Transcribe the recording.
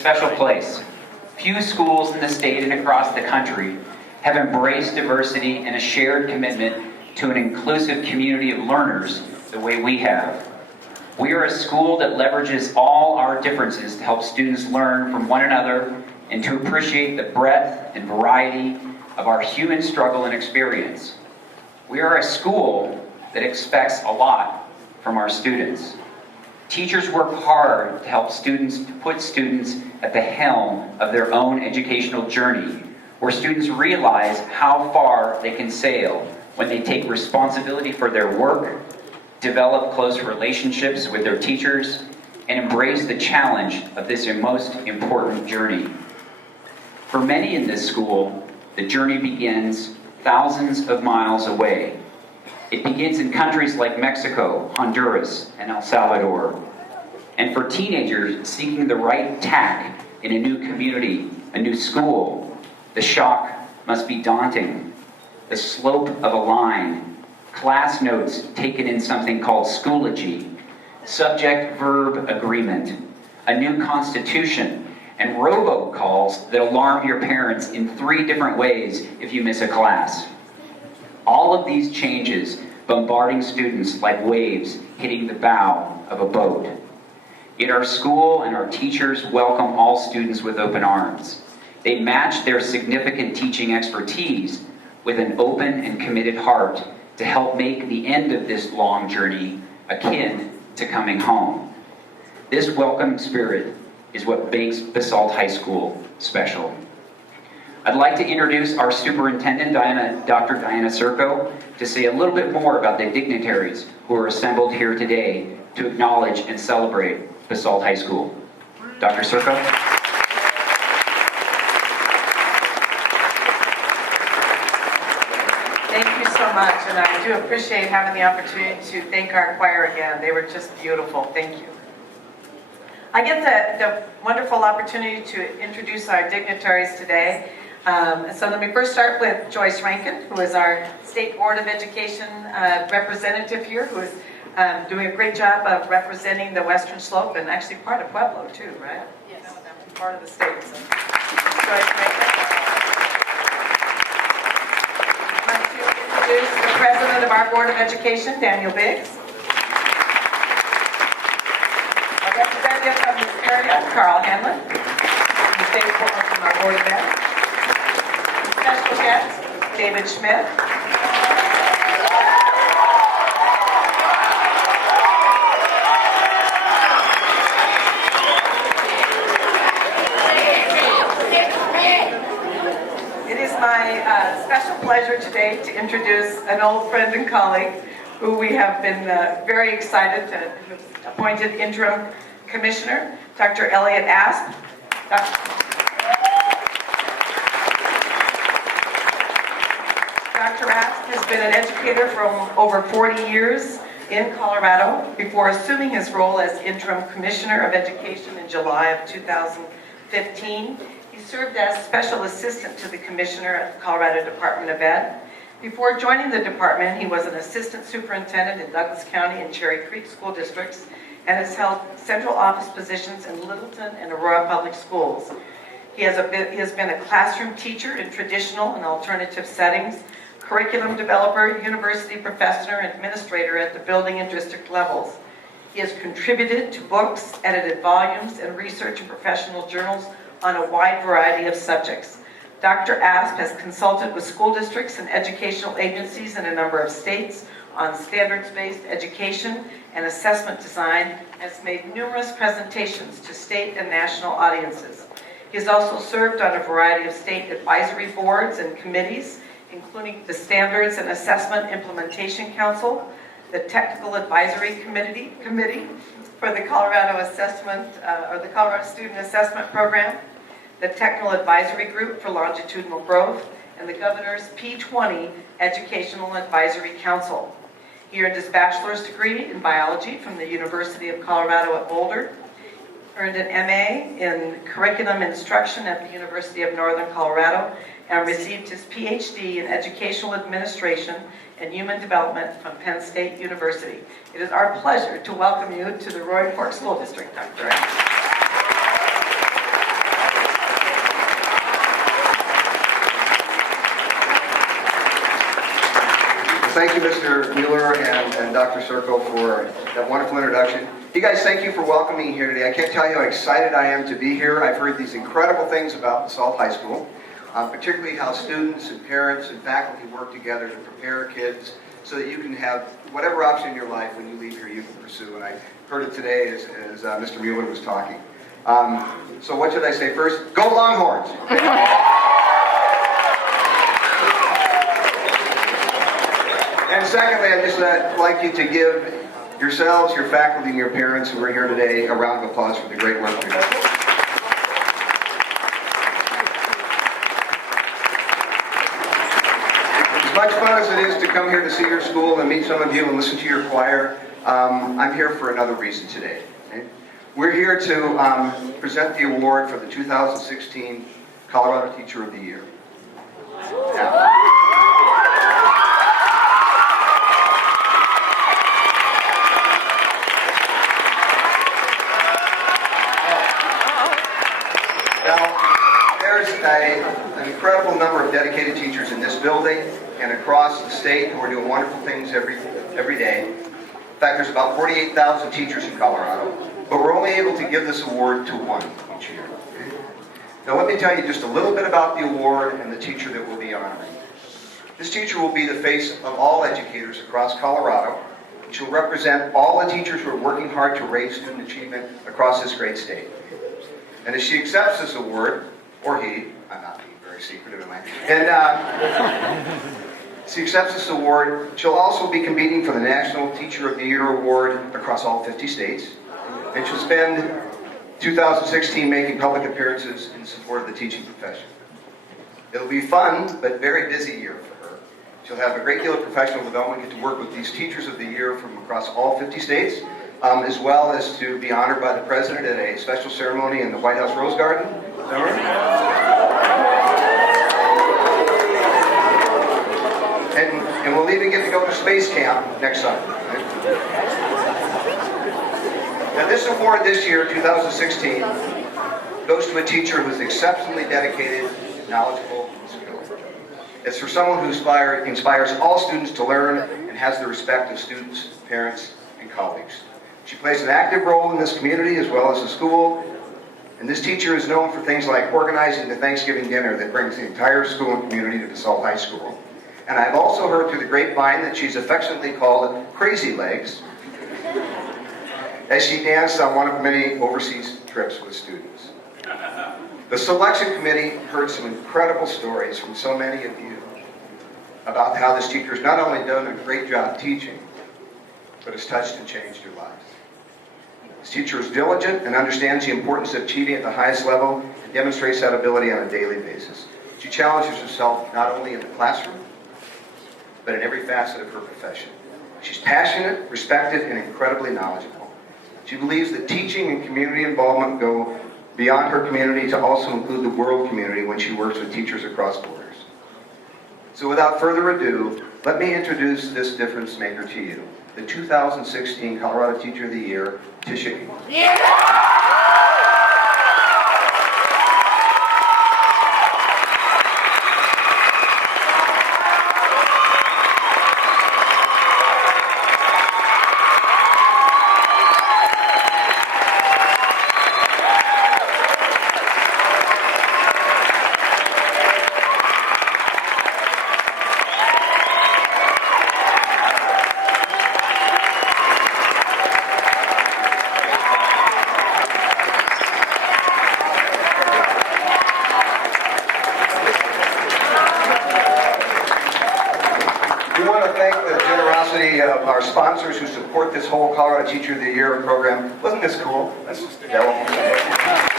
Special place. Few schools in the state and across the country have embraced diversity and a shared commitment to an inclusive community of learners the way we have. We are a school that leverages all our differences to help students learn from one another and to appreciate the breadth and variety of our human struggle and experience. We are a school that expects a lot from our students. Teachers work hard to help students, to put students at the helm of their own educational journey, where students realize how far they can sail when they take responsibility for their work, develop close relationships with their teachers, and embrace the challenge of this most important journey. For many in this school, the journey begins thousands of miles away. It begins in countries like Mexico, Honduras, and El Salvador. And for teenagers seeking the right tack in a new community, a new school, the shock must be daunting. The slope of a line, class notes taken in something called Schoology, subject-verb agreement, a new constitution, and robocalls that alarm your parents in 3 different ways if you miss a class. All of these changes bombarding students like waves hitting the bow of a boat. Yet our school and our teachers welcome all students with open arms. They match their significant teaching expertise with an open and committed heart to help make the end of this long journey akin to coming home. This welcome spirit is what makes Basalt High School special. I'd like to introduce our superintendent, Dr. Diana Serco, to say a little bit more about the dignitaries who are assembled here today to acknowledge and celebrate Basalt High School. Dr. Serco? Thank you so much, and I do appreciate having the opportunity to thank our choir again. They were just beautiful. Thank you. I get the wonderful opportunity to introduce our dignitaries today. So let me first start with Joyce Rankin, who is our State Board of Education representative here, who is doing a great job of representing the Western Slope and actually part of Pueblo too, right? Yes. Part of the state. So. Joyce Rankin. I'd like to introduce the President of our Board of Education, Daniel Biggs. A representative from this area, Carl Hanlon, from the State Board from our Board of Ed. Special guest, David Schmidt. It is my special pleasure today to introduce an old friend and colleague who we have been very excited to have appointed Interim Commissioner, Dr. Elliot Asp. Dr. Asp has been an educator for over 40 years in Colorado before assuming his role as Interim Commissioner of Education in July of 2015. He served as Special Assistant to the Commissioner at the Colorado Department of Ed. Before joining the department, he was an Assistant Superintendent in Douglas County and Cherry Creek School Districts and has held central office positions in Littleton and Aurora Public Schools. He has been a classroom teacher in traditional and alternative settings, curriculum developer, university professor, and administrator at the building and district levels. He has contributed to books, edited volumes, and research and professional journals on a wide variety of subjects. Dr. Asp has consulted with school districts and educational agencies in a number of states on standards-based education and assessment design, and has made numerous presentations to state and national audiences. He has also served on a variety of state advisory boards and committees, including the Standards and Assessment Implementation Council, the Technical Advisory Committee for the Colorado the Colorado Student Assessment Program, the Technical Advisory Group for Longitudinal Growth, and the Governor's P20 Educational Advisory Council. He earned his bachelor's degree in biology from the University of Colorado at Boulder, earned an MA in curriculum instruction at the University of Northern Colorado, and received his PhD in educational administration and human development from Penn State University. It is our pleasure to welcome you to the Roaring Fork School District, Dr. Asp. thank you, Mr. Mueller and Dr. Circle, for that wonderful introduction. You guys, thank you for welcoming me here today. I can't tell you how excited I am to be here. I've heard these incredible things about DeSalle High School, particularly how students and parents and faculty work together to prepare kids so that you can have whatever option in your life when you leave here you can pursue. And I heard it today as Mr. Mueller was talking. So what should I say first? Go Longhorns! And secondly, I'd just like you to give yourselves, your faculty, and your parents who are here today a round of applause for the great work you're doing. As much fun as it is to come here to see your school and meet some of you and listen to your choir, I'm here for another reason today. Okay? We're here to present the award for the 2016 Colorado Teacher of the Year. Now, there's an incredible number of dedicated teachers in this building and across the state who are doing wonderful things every day. In fact, there's about 48,000 teachers in Colorado, but we're only able to give this award to one each year. Now, let me tell you just a little bit about the award and the teacher that we'll be honoring. This teacher will be the face of all educators across Colorado. She will represent all the teachers who are working hard to raise student achievement across this great state. And as she accepts this award, or he, I'm not being very secretive, am I? And she accepts this award, she'll also be competing for the National Teacher of the Year Award across all 50 states. And she'll spend 2016 making public appearances in support of the teaching profession. It'll be fun, but very busy year for her. She'll have a great deal of professional development, get to work with these Teachers of the Year from across all 50 states, as well as to be honored by the President at a special ceremony in the White House Rose Garden. And we'll even get to go to space camp next summer. Now this award this year, 2016, goes to a teacher who's exceptionally dedicated, knowledgeable, and skilled. It's for someone who inspires all students to learn and has the respect of students, parents, and colleagues. She plays an active role in this community as well as the school, and this teacher is known for things like organizing the Thanksgiving dinner that brings the entire school and community to DeSalle High School. And I've also heard through the grapevine that she's affectionately called Crazy Legs, as she danced on one of many overseas trips with students. The selection committee heard some incredible stories from so many of you about how this teacher has not only done a great job teaching, but has touched and changed your lives. This teacher is diligent and understands the importance of achieving at the highest level and demonstrates that ability on a daily basis. She challenges herself not only in the classroom, but in every facet of her profession. She's passionate, respected, and incredibly knowledgeable. She believes that teaching and community involvement go beyond her community to also include the world community when she works with teachers across borders. So without further ado, let me introduce this difference maker to you, the 2016 Colorado Teacher of the Year, Ticia Ingram. Yeah! We want to thank the generosity of our sponsors who support this whole Colorado Teacher of the Year program. Wasn't this cool? Let's just do that one more time.